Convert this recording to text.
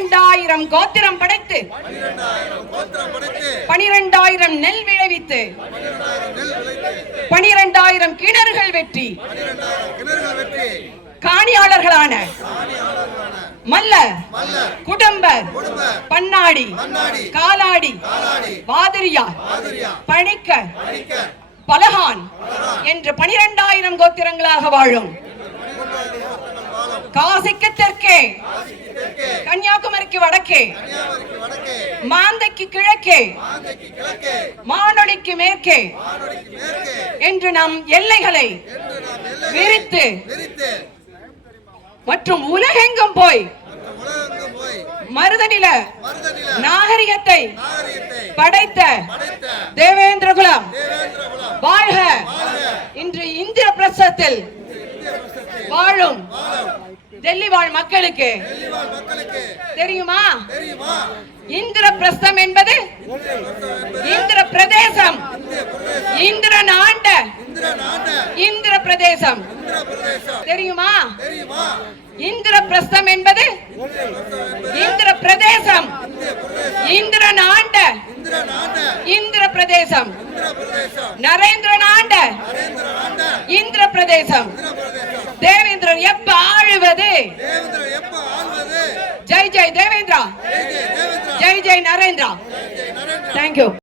பனிரெண்டாயிரம் கோத்திரம் படைத்து பனிரெண்டாயிரம் நெல் விளைவித்து பனிரெண்டாயிரம் கிணறுகள் வெற்றி காணியாளர்களான மல்ல குடும்ப பன்னாடி காலாடி வாதிரியார் பணிக்க பலகான் என்று பனிரெண்டாயிரம் கோத்திரங்களாக வாழும். காசிக்கு கன்னியாகுமரிக்கு வடக்கே. மாந்தைக்கு கிழக்கே. மானொலிக்கு மேற்கே. என்று நம் எல்லைகளை விரித்து மற்றும் உலகெங்கும் போய் மருதநில நாகரிகத்தை படைத்த தேவேந்திரகுலம் தேவேந்திர குலம் வாழ்க. இன்று இந்திர பிரசத்தில் வாழும் டெல்லி வாழ் மக்களுக்கு. தெரியுமா? இந்திர பிரஸ்தம் என்பது இந்திர பிரதேசம் இந்திரன் ஆண்ட இந்திர பிரதேசம் இந்திர பிரதேசம் தெரியுமா? இந்திர பிரஸ்தம் என்பது இந்திர பிரதேசம் இந்திரன் ஆண்ட இந்திர பிரதேசம் இந்திர பிரதேசம் நரேந்திரன் ஆண்ட இந்திர பிரதேசம் இந்திர ஆள்வது. ஜெய் ஜெய் தேவேந்திரா. ஜெய் ஜெய் நரேந்திரா. Thank you